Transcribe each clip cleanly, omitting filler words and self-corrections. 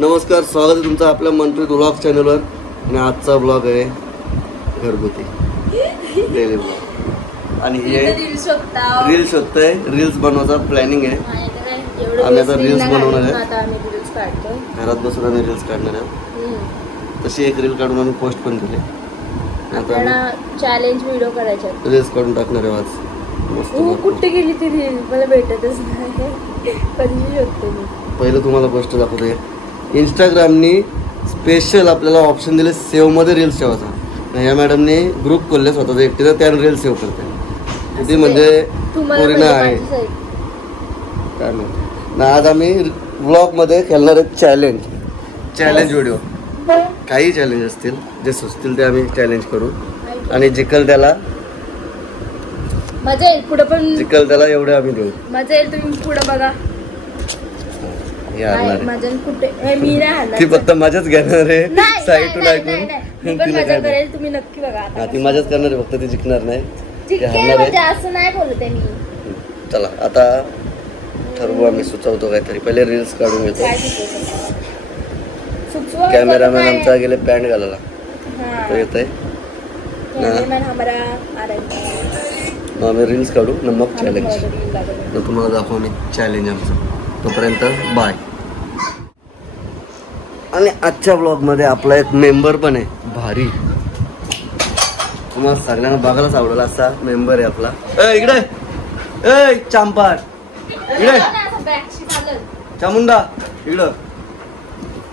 नमस्कार, स्वागत आहे तुमचं आपल्या मनप्रीत व्लॉग चॅनलवर. आणि आजचा व्लॉग आहे घरगुती डेली व्लॉग. आणि हे रील्स शोधतोय, रील्स बनवायचा प्लॅनिंग आहे. आम्ही आता रील्स बनवणार आहे, घरात बसून आम्ही रील्स काढणार आहे. तशी एक रील काढून आम्ही पोस्ट पण केली. आता चॅलेंज व्हिडिओ करायचा, रील्स काढून टाकणार आहे आज. कुठे गेली ती रील मला भेटतच नाही. कधी शोधते मी. पहिलं तुम्हाला गोष्ट दाखवते. इंस्टाग्रामनी स्पेशल आपल्याला ऑप्शन दिले सेव्ह मध्ये रील्स ठेवायचा. या मॅडमने ग्रुप खोलले स्वतःचा एकटीचा, त्या रील्स सेव्ह करते. ती म्हणजे पोरीना आहे काय म्हणते ना. आज आम्ही व्लॉग मध्ये खेळणार आहे चॅलेंज व्हिडिओ. काही चॅलेंज असतील, जे सुचतील ते आम्ही चॅलेंज करू. आणि जिकल त्याला मजा येईल. पुढे पण जिकल त्याला एवढे आम्ही देऊ. मजा येईल. तुम्ही पुढे बघा. ती फक्त मजाच घेणार आहे. साईटून ऐकून तुम्ही नक्की बघा. ती मजाच करणार आहे, फक्त ती जिंकणार नाही. असं नाही बोलत आहे मी. चला आता ठरवू, आम्ही सुचवतो काहीतरी. पहिले रील्स काढून घेतो. कॅमेरामॅन आमचा गेले पॅन्ट घालायला, तो येत आहे. आम्ही रील्स काढू ना, मग चॅलेंज तुम्हाला दाखवू. आम्ही चॅलेंज आमचं. तोपर्यंत बाय. आणि आजच्या ब्लॉग मध्ये आपला एक मेंबर पण आहे भारी. तुम्हाला सगळ्यांना बघायलाच आवडेल असा मेंबर आहे आपला. इकडे चांपाट, इकडे चामुंडा, इकडं.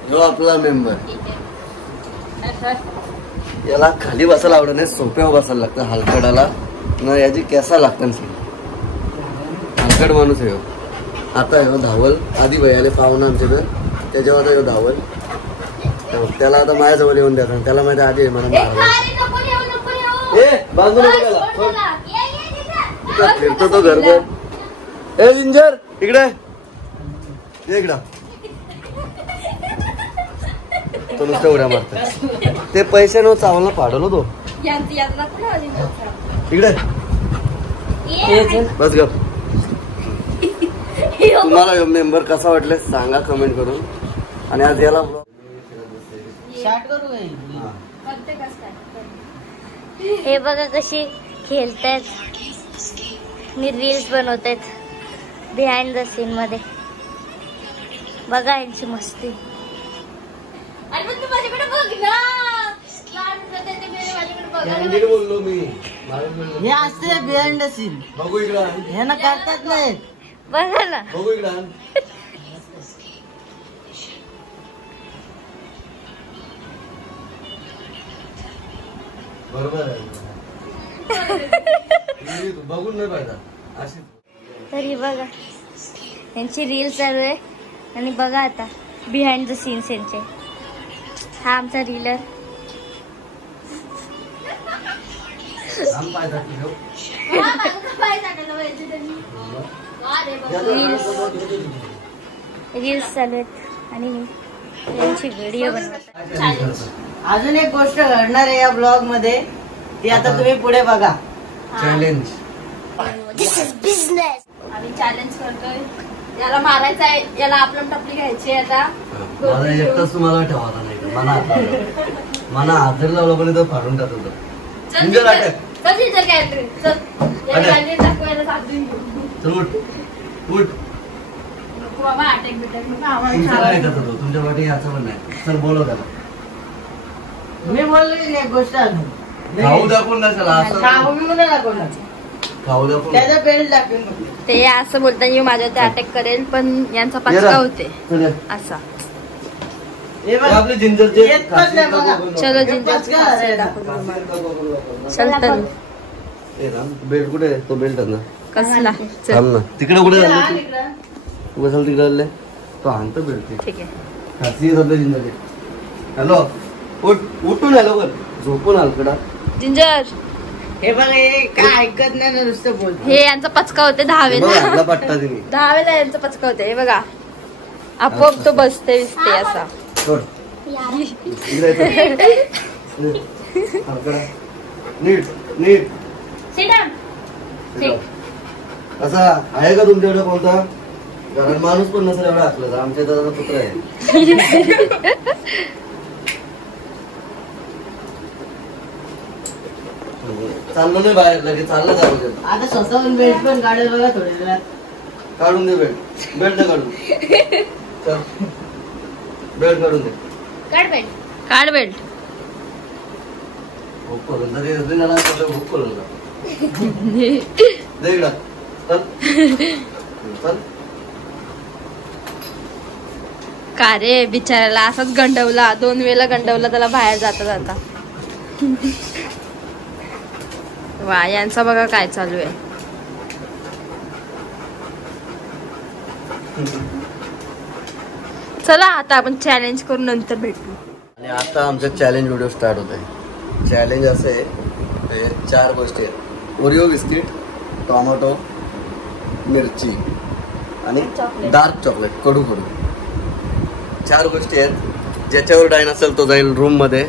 जो आपला मेंबर. याला खाली बसायला आवडत नाही, सोप्यावर बसायला लागतं. हलकडाला ना याची केसा लागतात. हलकड माणूस आहे. आता हे धावल आधी भैयाले पाहुणा आमच्याकडे, त्याच्यावर आता धावल. त्याला आता माझ्याजवळ येऊन द्या. त्याला माहिती आधी मला फिरतो तो घरभर. जिंजर इकडे इकडं. तो नुसतं उड्या मारतो. ते पैसे न चावलं पाडवलं तो. इकडे बस ग. तुम्हाला मेंबर कसा वाटले सांगा कमेंट करून. आणि आज याला हे बघा कशी खेळतात आणि रील्स बनवतात बिहाइंड द सीन मध्ये. बघा यांची मस्ती. बोललो मी. हे असते बिहाइंड द सीन. बघू इकडं. हे ना करतात नाही. बघा ना. बघू इकडं. बरोबर आहे. बघून नाही पाहिजे अशी. तरी बघा यांची रील चालू आहे. आणि बघा आता बिहाइंड द सीन्स यांचे. हा आमचा रीलर. रील्स चालू आहेत आणि मी त्यांची व्हिडिओ बनवत. अजून एक गोष्ट घडणार आहे या ब्लॉग मध्ये, ती आता तुम्ही पुढे बघा. चॅलेंज. बिझनेस. आम्ही चॅलेंज करतोय. याला मारायचं आहे, याला आपलं टपली घ्यायची आहे. आता मला एकटाच तुम्हाला ठेवायला नाही का. मना हाजर लावला पण इथं फाडून टाकतो. तुमच्या वाटी याचं पण नाही. चल बोलव त्याला. मी बोललो एक गोष्ट खाऊ दाखवून त्याचा बेल्ट दाखवून. ते असं बोलता येऊ माझ्यावर अटॅक करेल, पण यांचा पचका होते असा. आपले जिंजरचे चलो जिंजर चलतं. बेल्ट कुठे आहे? तो बेल्ट ना कसला ना तिकडे कुठे झालं बसल तिकडे. तो आणतो बेल्ट. ठीक आहे. जिंजर. हॅलो उठून आलो बर. झोपून हलकडा जिंजर. हे बघा हे काय ऐकत नाही ना, नुसतं बोल. हे यांचा पचका होते दहावेला. पट्टा दिली दहावेला यांचा पचका होते. हे बघा आपोआप तो बसते दिसते असा. नीट नीट असा आहे का तुमच्याकडे कोणता? कारण माणूस पण नसेल एवढा असलं आमच्या दादा पुत्र आहे. चाललो नाही बाहेर लगेच चाललं जाऊ दे. आता स्वतःहून बेल्ट पण काढेल बघा थोड्या वेळात. काढून दे बेल्ट. बेल्ट काढून चल बेल्ट काढून दे. काढ बेल्ट. भूक करून भूक करून दे इकडं. चल चल. का रे बिचाराला असाच गंडवला, 2 वेळेला गंडवला त्याला बाहेर जाता जाता. वा यांचा बघा काय चालू आहे. चला आता आपण चॅलेंज करू नंतर भेटू. आणि आता आमचा चॅलेंज व्हिडिओ स्टार्ट होत आहे. चॅलेंज असं आहे हे 4 गोष्टी आहेत. ओरिओ बिस्किट, टोमॅटो, मिरची आणि डार्क चॉकलेट कडू 4 गोष्टी आहेत. ज्याच्यावर डायन असेल तो जाईल रूम मध्ये,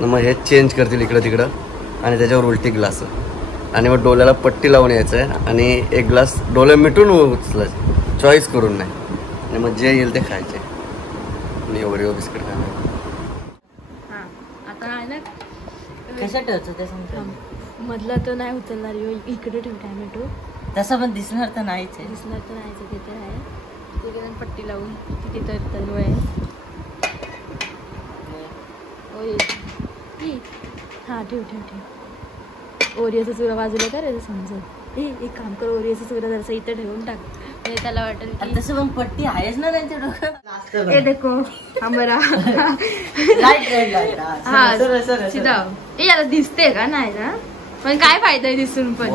मग हे चेंज करतील इकडं तिकडं आणि त्याच्यावर उलटी ग्लास आणि मग डोळ्याला पट्टी लावून यायचं आहे आणि 1 ग्लास डोळे मिटून उचलायचे, चॉईस करून नाही. आणि मग जे येईल ते खायचे. मी ओरिओ बिस्किट खाणार. आता आहे ना कसं ठेवतो ते सांगतो. मधला तो नाही उचलणार. इकडे ठेव टॅमॅटो. तसं पण दिसणार तर नाहीच आहे. दिसणार तर नाही ते तर आहे. तिकडे पट्टी लावून किती तर तनु आहे. हा ठेव ठेव ठेव. ओरिओचा चुरा बाजूला कर रे समजत. एक काम कर, ओरिओचा चुरा जरासा इथं ठेवून टाक. म्हणजे त्याला वाटेल की तसं पण पट्टी आहेच ना त्यांच्या डोक्यात. ए देखो हमारा हा सीधा ए याला दिसते का नाही ना, पण काय फायदा आहे दिसून पण.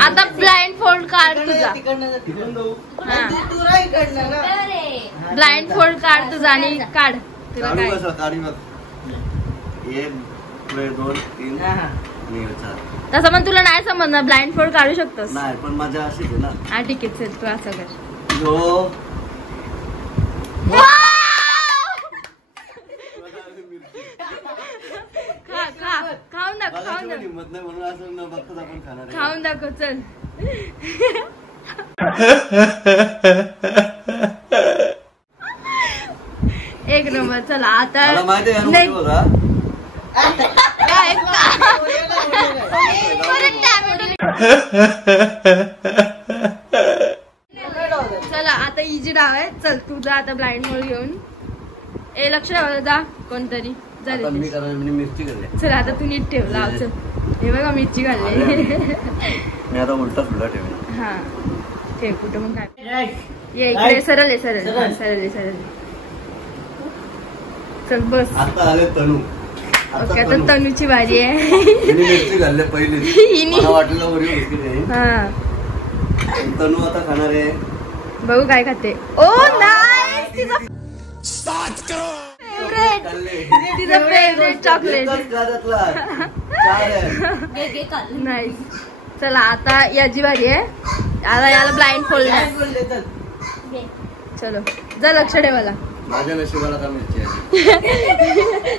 आता ब्लाइंड फोल्ड काढ तुझा. ब्लाइंड फोल्ड काढ तुझा आणि काढ. तुला काय 1 2 3 तसं पण तुला नाही समजणार. ब्लाइंड फोल्ड काढू शकतोस. नाही पण माझ्या अशीच आहे ना. हा ठीक आहे चल तू असं कर. जो खाऊन दाखव. खाऊन दाखव. हिंमत नाही म्हणून असं न बघताच आपण खाणार आहे. खाऊन दाखव चल. एक नंबर. चला आता मला माहिती आहे नाही. होता. काय चला आता इजी डाव आहे. चल तुझा आता ब्लाइंड मोड घेऊन ए लक्ष ठेवा जा कोणतरी जा आता मी रे. करायला मी मिरची घालले. चल आता तू नीट ठेव. लाव चल. हे बघा मिरची घालले. मी आता उलटा सुलटा ठेवेन. हा ठेव कुठं मग काय. ये इकडे सरळ आहे. सरळ सरळ आहे. सरळ चल बस. आता आले तनू. ओके आता तनूची बारी आहे. हिने मिरची घालले पहिली. मला वाटलं ओरिओ बिस्किट आहे. हा तनू आता खाणार आहे. बघू काय खाते. ओ नाईस. तिचा फेवरेट चॉकलेट. नाईस. चला आता याची बारी आहे. आता याला ब्लाइंड फोल्ड आहे. चलो जा लक्ष ठेवायला. माझ्या नशिबाला का मिरची आहे.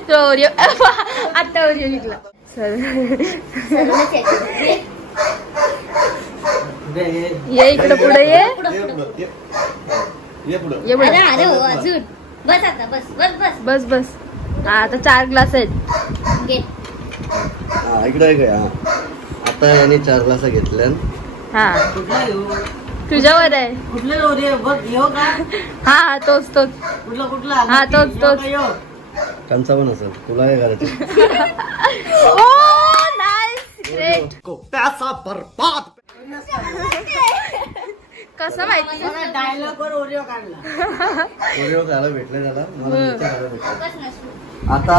तो ओरिओ आता ओरिओ निघला. चल ये इकडे पुढे ये. ये पुढं. ये पुढे. अजून बस आता बस बस बस बस बस. हा आता 4 ग्लास आहेत. घे. हा इकडे आहे का. आता याने 4 ग्लास घेतल्या. हा कुठला येऊ. तुझ्यावर आहे. कुठले ओरिओ बघ येऊ का. हा तोच तोच. कुठला हा, तोच, तोच. कंचा पण असेल. तुला काय करायचं. ओ नाईस ग्रेट. पैसा बर्बाद. कसं माहिती. डायलॉग वर ओरिओ काढला. ओरिओ खायला भेटले त्याला. मला मिरची खायला भेटलं. बस नसू. आता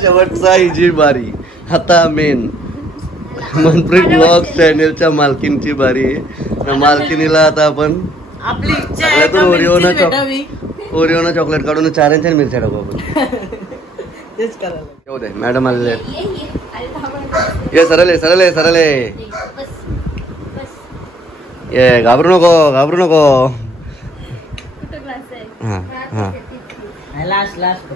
शेवटचा हिची बारी. आता मेन मनप्रीत ब्लॉग चॅनेलच्या मालकीनची बारी आहे. मालकीनीला आता आपण आपली इच्छा आहे सगळ्यातून का ओरिओनं मिरची भेटावी. ओरिओनं चॉकलेट काढून 4 मिरच्या टाकू आपण. तेच करायला. येऊ दे मॅडम आलेले. ये ये. अरे थांबा. ये सरले सरले सरले. बस बस. ये घाबरू नको. कुठं ग्लास आहे. हा हा. लास्ट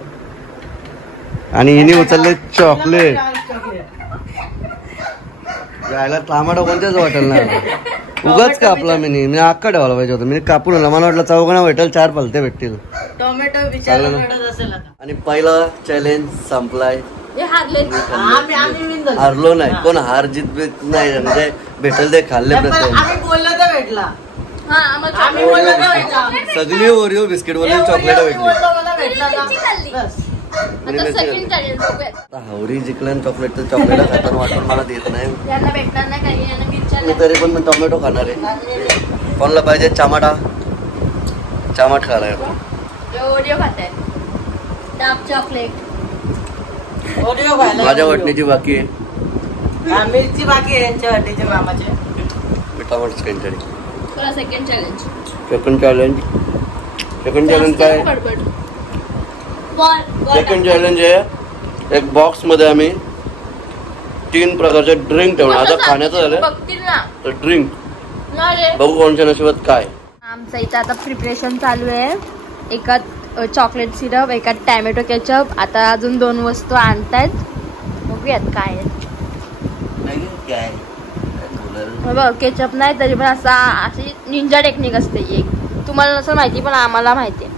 आणि हिने उचलले चॉकलेट. यायला टमाटो कोणत्याच वाटेल ना उगाच कापला मी अख्खा ठेवायला पाहिजे होतं मी कापून मला वाटलं चौघणा भेटेल 4 पलते भेटतील टोमॅटो विचारून रडत असेल आता. आणि पहिला चॅलेंज संपलाय आम्ही win झालो. हारलो नाही कोण हार जीत बीत नाही म्हणजे भेटेल ते खाल्ले प्रत्येक आम्ही बोललो तर भेटला. हा आम्हाला आम्ही बोललो तर भेटला. सगळी ओरिओ बिस्किट वाले चॉकलेट बोललो भेटली मला भेटला ना. बस. आता सेकंड चॅलेंज बघूयात. आता हावरी जिंकलं चॉकलेट तर चॉकलेट खाताना वाटून मला देत नाही यांना भेटणार नाही काही यांना मिरच्या मी तरी पण मी टोमॅटो खाणार आहे कोणाला पाहिजे चामाटा चामाट खायला ओरिओ खाताय डार्क चॉकलेट ओरिओ खायला. माझ्या वाटणीची बाकी आहे हा, मिरची बाकी आहे यांच्या वाटीचे मामाचे. मी टमाटोच काहीतरी चला सेकंड चॅलेंज सेकंड चॅलेंज काय बडबड सेकंड चॅलेंज आहे एक बॉक्स मध्ये आम्ही 3 प्रकारचे ड्रिंक ठेवणार आता खाण्याचं झालं बघतील ना तर ड्रिंक नाही बघू कोणच्या नशिबात काय आमचं इथं आता प्रिपरेशन चालू आहे एकात चॉकलेट सिरप एकात टॅमॅटो केचप आता अजून 2 वस्तू आणतायत बघूयात काय आहे. काय हे बघ केचप नाही तरी पण अशी निंजा टेक्निक असते एक तुम्हाला नसेल माहिती पण आम्हाला माहिती आहे.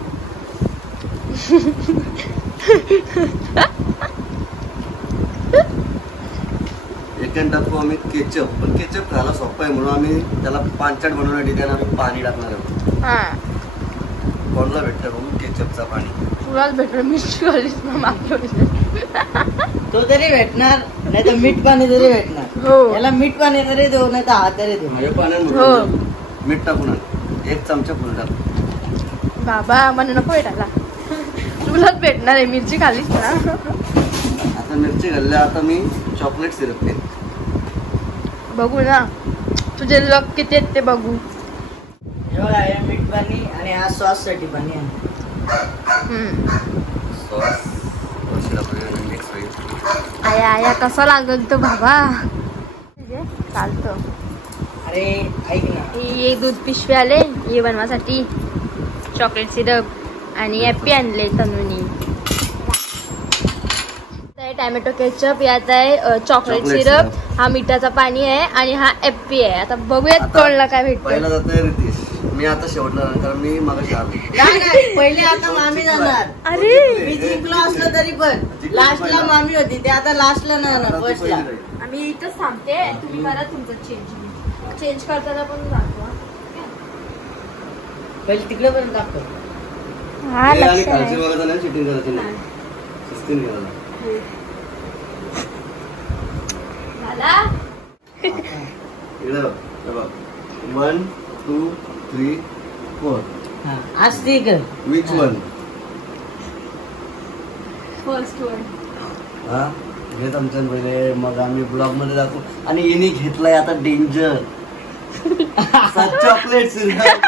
सेकंड टाकू आम्ही केचप पण केचप खायला सोपं आहे म्हणून आम्ही त्याला पानचट बनवण्यासाठी त्याला आम्ही पाणी टाकणार आहोत हा कोणाला भेटतं बघू केचपचा पाणी तुलाच भेटलं मिरची घालीस ना मागच्या तो तरी भेटणार नाही तर मीठ पाणी तरी भेटणार. हो याला मीठ पाणी तरी देऊ नाही तर हा तरी देऊ. माझ्या पाण्यात हो. मीठ टाकून आण 1 चमचा फुल टाक बाबा मला नको भेटायला तुलाच भेटणार आहे मिरची खालीस ना आता मिरची घालल्या आता मी चॉकलेट सिरप घेईन बघू ना तुझे लक किती आहेत ते बघू. हे बघा, हे मीठ पाणी आणि हा सॉस साठी पाणी आहे. सॉस मिक्स होईल आया आया कसा लागल तो बाबा चालतं. अरे ऐक ना हे दूध पिशवे आले हे बनवासाठी चॉकलेट सिरप आणि ॲपी आणले तनुनी टॅमॅटो केचप यात आहे चॉकलेट सिरप हा मिठाचा पाणी आहे आणि हा ॲपी आहे. आता बघूयात कोणला काय पहिला भेटतं. जातोय रितेश मी आता शेवटला जाणार कारण मी मागाशी आलो नाही, पहिले आता मामी जाणार. अरे मी जिंकलो असलो तरी पण लास्टला मामी होती ते आता लास्टला नाही फर्स्टला. आम्ही इथंच थांबते तुम्ही करा तुमचं चेंज करताना पण जातो. पहिले तिकडे पण टाकतो. हा लक्ष खालची आहे. बघायचं नाही शूटिंग करायचं नाही सिस्टीम घ्यायला झाला इकडे बघ 1 2 3 4 हा, आज ते कर. विच वन फर्स्ट वन हा घेत आमच्या पहिले मग आम्ही ब्लॉग मध्ये दाखवू आणि हिने घेतलाय आता डेंजर चॉकलेट सिरप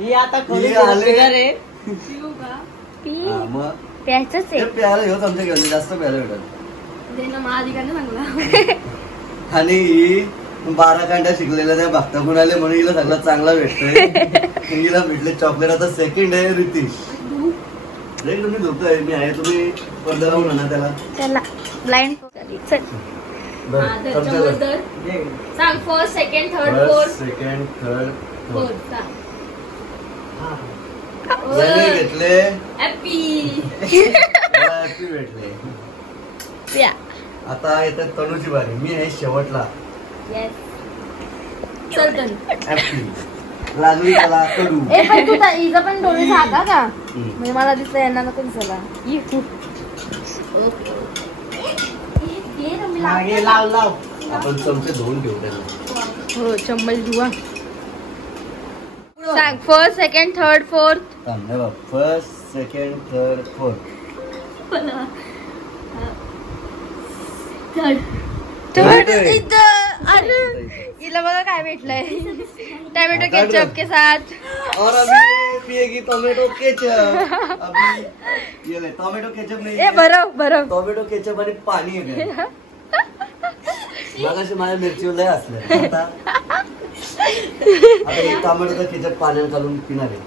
ही आता ही खोली आले. रे. मग प्यायचंच ते आहे प्यायला घेऊ आमच्या घेऊन जास्त प्यायला भेटल त्यांना महाधिकाने सांगला आणि ही 12 कांड्या शिकलेल्या त्या बघता कोण आले म्हणून हिला सगळं चांगला भेटतोय हिला भेटले चॉकलेट आता सेकंड आहे रितेश तुम्ही झोपताय मी आहे तुम्ही पडदा लावून आणा त्याला ब्लाइंड चल बरं चमचा सांग first second third fourth second third fourth ज्याने घेतले हॅपी हॅपी भेटले या आता येतात तनुची बारी मी आहे शेवटला येस चल तनु हॅपी लागली त्याला कडू ए पण तू हिचा पण डोळे झाका का म्हणजे मला दिसलं यांना नको दिसला मागे लाव लाव. आपण चमचे धुवून घेऊ त्याला हो चम्मच धुवा सांग first second third fourth first second third fourth third अरे हिला बघा काय भेटलंय टोमॅटो केचप के साथ और अभी पिएगी टोमेटो केचप अभी ये ले टोमेटो केचप नहीं ए बरं बरं टोमेटो केचप आणि पाणी आहे मगाशी माझ्या मिरची लय असल्या आता टोमॅटोचा केचप पाण्यात घालून पिणार आहे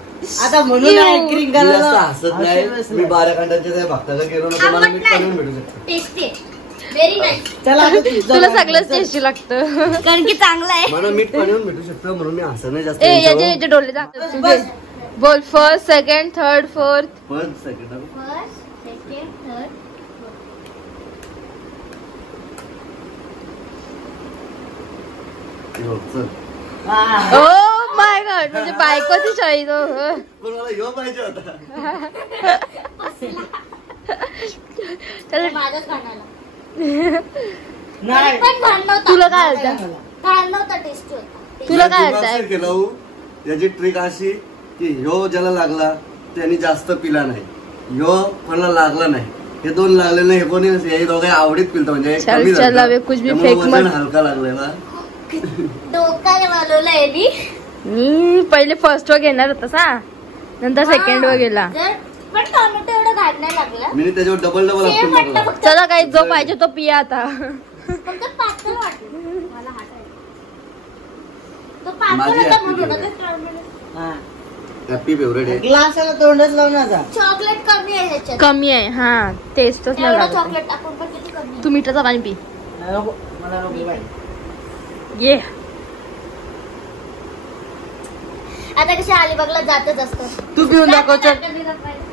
आता म्हणून ऍक्टिंग मी जास्त हसत नाही मी 12 कांड्याच्या त्या भक्ताला गेलो ना तर मला मीठ पाणी भेटू शकतो टेस्टी व्हेरी नाईस. चला तुला सगळंच टेस्टी लागतं. कारण की चांगलं आहे. मला मीठ पाणी पण भेटू शकतं म्हणून मी असं नाही जास्त ए याचे डोले तुझे. बोल first second third fourth. First second first second third. चल ओ माय गॉड म्हणजे बायकोची चॉईस. पण मला यो पाहिजे होता. माझ्याच खाण्याला नाही पण घाण नव्हता. तुला काय होतं? घाण नव्हता, टेस्टी होता. तुला काय दिमाग वाटतंय? से केला हो. याची ट्रिक अशी की ह्यो ज्याला लागला त्याने जास्त पिला नाही, ह्यो कोणाला लागला नाही, हे दोन लागले नाही, हे कोणी हे दोघे आवडीत पिलत म्हणजे चल, कमी चल, झालं. अबे, कुछ भी त्यामुळे फेक वजन मत. हलका लागलाय ना. डोका बनवलं यांनी. मी पहिले फर्स्ट वर घेणार होता नंतर सेकंड वर गेला. पण टोमॅटो एवढं घाण नाही लागलं. मी त्याच्यावर डबल डबल सेम वाटलं लागतो फक्त. चला काही जो पाहिजे तो पिया आता. फक्त पातळ वाटलं मला. हा काय तो पातळ माझी होता happy म्हणून favorite. आता टोमॅटो. हॅपी फेवरेट आहे. ग्लासाला तोंडच लावण्याचा. चॉकलेट कमी आहे ह्याच्यात. कमी आहे हा टेस्टच नाही एवढं लागत. चॉकलेट टाकून पण किती कमी आहे. तू मिठाचं पाणी पी. नको, मला नको बाई. ये आता कशी अलिबागला जातच असतं. तू पिऊन दाखव चल.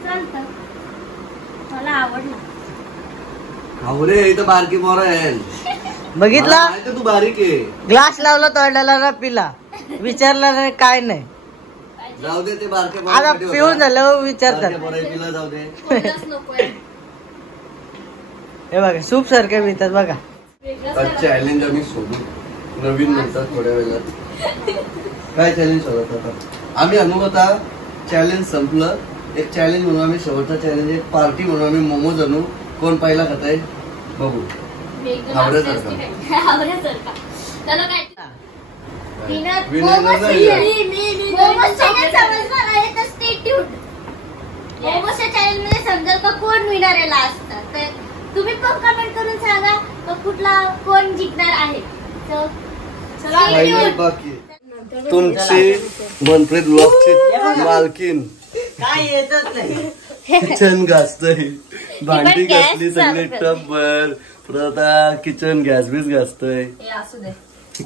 चालतं. मला आवडलं. आवरे इथं बारकी मोर आहे. बघितला मला माहिती आहे तू बारीक आहे. ग्लास लावला तोंडाला ना पिला, विचारला नाही काय नाही. जाऊ दे ते बारक्या आता पोरासाठी होता. पिऊन झालं विचारतात. बारक्या पोराला पिला जाऊ दे. कोणालाच नकोय. हे बघा सूप सारखे पितात बघा. चॅलेंज आम्ही सोडू, नवीन म्हणतात थोड्या वेळात. काय चॅलेंज शोधत आता आम्ही अनुभवता. चॅलेंज संपलं. एक चॅलेंज म्हणून आम्ही शेवटचा चॅलेंज एक पार्टी म्हणून आम्ही मोमोज आणू. कोण पहिला खाताय बघू. आवडण्यासारखं. आवडण्यासारखं. त्याला काय तिनं विनय मोमोज नाही खाल्ले. मोमोजच्या नाही समजणार आहे तर stay tuned. मोमोजच्या चॅलेंज मध्ये समजेल का कोण विनर आहे लास्ट. तर तुम्ही पण कमेंट करून सांगा का कुठला कोण जिंकणार आहे. So, stay final tuned. बाकी तुमची मनप्रीत ब्लॉगची मालकीन काय येतच नाही. किचन घासतय, भांडी gas घासली सगळी चालू टब्बर. परत किचन गॅस बीस घासतय. हे असू दे.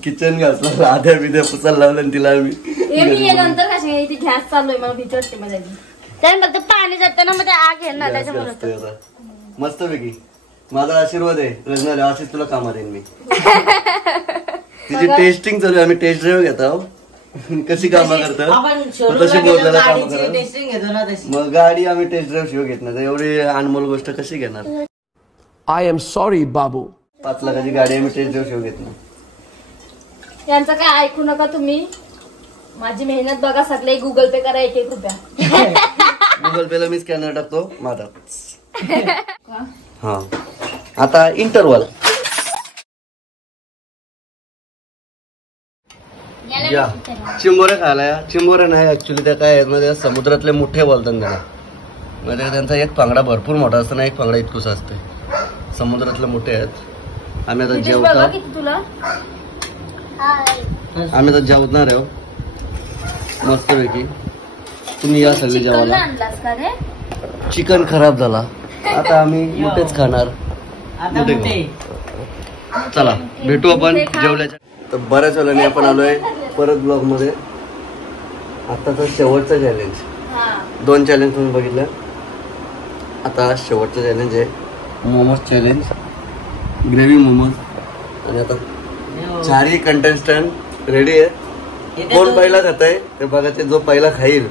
किचन घासला राध्या बिद्या पुसायला लावलं आणि तिला आम्ही मी नंतर कशी इथे गॅस चालू आहे मला भीती वाटते मला. त्याने फक्त पाणी जातं ना मग ते आग आहे ना गॅस त्याच्यामुळे घासतोय आता. मस्तपैकी माझा आशीर्वाद आहे रजनाला, अशीच तुला कामात येईन मी. तिची टेस्टिंग चालू आहे. आम्ही टेस्ट ड्राईव्ह घेत आहोत. कशी कामं करतात आपण तशी शोरूमला बोललेलं गेलो, काम गाडीची करा. टेस्टिंग घेतो ना तशी. मग गाडी आम्ही टेस्ट ड्राईव्ह शिवाय घेत नाही. तर एवढी अनमोल गोष्ट कशी घेणार. I am sorry, Babu. 5 लाखाची गाडी आम्ही टेस्ट ड्राईव्ह शिवाय घेत नाही. यांचं काय ऐकू नका तुम्ही. माझी मेहनत बघा सगळे. गुगल पे करा 1-1 रुपया. गुगल पेला मी स्कॅनर टाकतो माझा. हा आता इंटरवल या चिंबोऱ्या खायला या. चिंबोऱ्या नाही ऍक्च्युली त्या काय आहेत म्हणजे समुद्रातले मोठे बोलतात त्याला. म्हणजे त्यांचा एक पांगडा भरपूर मोठा असतो ना, एक पांगडा इतकुसा असते. समुद्रातले मोठे आहेत. आम्ही आता जेवतो. किती तुला आम्ही आता जेवणार आहे मस्तपैकी. तुम्ही या सगळे जेवायला. आणलास का रे? चिकन खराब झाला. आता आम्ही मोठेच खाणार. आता मोठे मोठे. चला भेटू आपण जेवल्याच्या. तर बऱ्याच वेळाने आपण आलोय परत ब्लॉग मध्ये. आताचा शेवटचा चॅलेंज. 2 चॅलेंज तुम्ही बघितलं. आता शेवटचं चॅलेंज आहे मोमोज चॅलेंज. ग्रेव्ही मोमोज. आणि आता 4ही कंटेस्टंट रेडी आहे. कोण पहिला खात आहे ते बघा. ते जो पहिला खाईल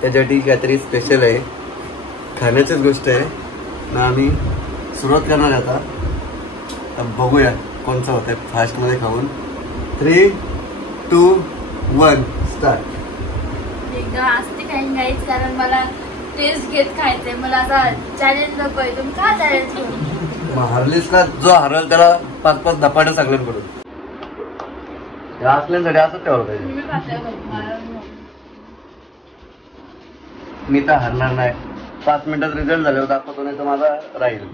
त्याच्यासाठी काहीतरी स्पेशल आहे. खाण्याचीच गोष्ट आहे ना. आम्ही सुरुवात करणार आहे आता. बघूया कोणचं होतंय फास्ट मध्ये खाऊन. 3, 2, 1 स्टार्ट. एकदम असते काही नाहीच कारण मला टेस्ट घेत खायचंय. मला आता चॅलेंज नकोय. तुम्ही का चॅलेंज घेऊन हरलीस ना. जो हरल त्याला 5-5 धपाट्या सगळ्यांकडून. या असल्यासाठी असंच ठेवलं पाहिजे. मी तर हरणार नाही. 5 मिनिटात रिझल्ट झाल्यावर दाखवतो नाही तर माझा राहील.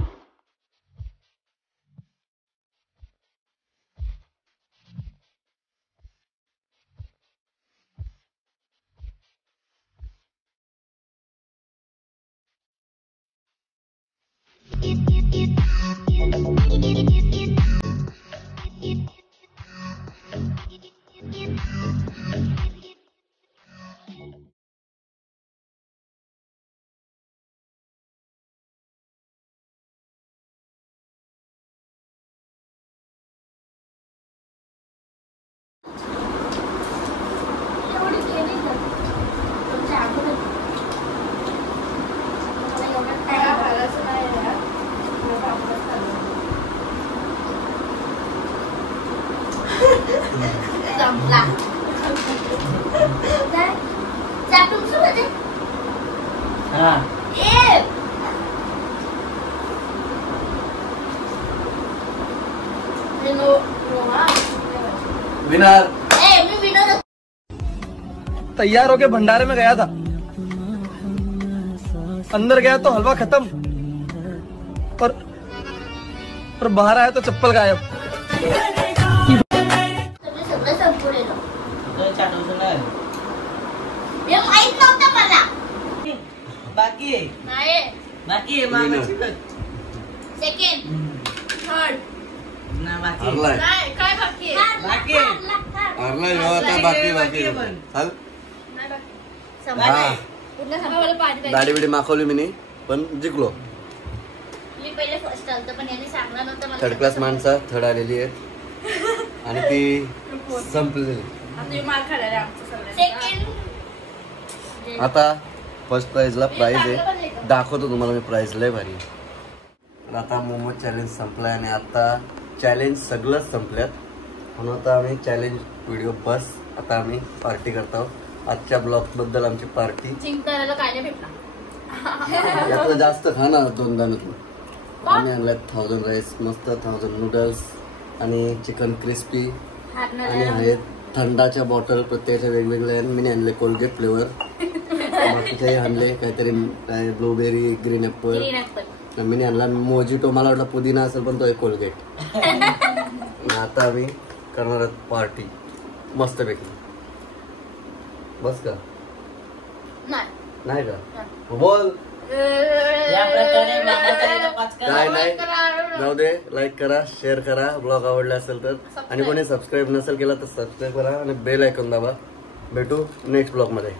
ला चाटून सुरू दे हा ए विनर ए मी विनोद तैयार होके भंडारे में गया था अंदर गया तो हलवा खत्म और बाहर आया तो चप्पल गायब सगळं संपूर्ण तो चाटवतो ना हे माहित नव्हतं मला बाकी आहे नाही बाकी आहे मामाची सेकंड थर्ड ना बाकी हरलाय नाही काय बाकी बाकी हरलाय ह्यो आता बाकी बाकी बाकी पण. चाल संपलं. हा पूर्ण दाढी बिडी माखवली मी पण जिंकलो. मी पहिले फर्स्ट आलतो पण यांनी सांगणार नव्हतं मला. थर्ड क्लास माणसं थर्ड आलेली आहेत आणि ती संपलेली. सेकंड आता फर्स्ट प्राइजला प्राइज आहे, दाखवतो तुम्हाला मी प्राइज लय भारी आहे. तर आता मोमो चॅलेंज संपलाय आणि आता चॅलेंज सगळंच संपल्यात म्हणून आता आम्ही चॅलेंज व्हिडिओ बस आता आम्ही पार्टी करतो. आजच्या ब्लॉग बद्दल आमची पार्टी. चिंताला काय नाही भेटला. यातलं जास्त खा ना दोन दाण्यातून. आम्ही आणलाय 1000 राईस, मस्त 1000 नूडल्स आणि चिकन क्रिस्पी आणि आहेत थंडाच्या बॉटल प्रत्येकाच्या वेगवेगळ्या. मी आणले कोलगेट फ्लेवर, बाकीच्याही आणले काहीतरी ब्लूबेरी, ग्रीन ऍपल. मी आणला मोजिटो, मला वाटलं पुदिना असेल पण तो एक कोलगेट. आता आम्ही करणार आहोत पार्टी मस्तपैकी. बस का नाही का बोल या प्रकारे मामाचा पाच काय नाही जाऊ दे. लाईक करा, शेअर करा, ब्लॉग आवडला असेल तर. आणि कोणी सबस्क्राईब नसेल केला तर सबस्क्राईब करा आणि बेल आयकॉन दाबा. भेटू नेक्स्ट ब्लॉग मध्ये.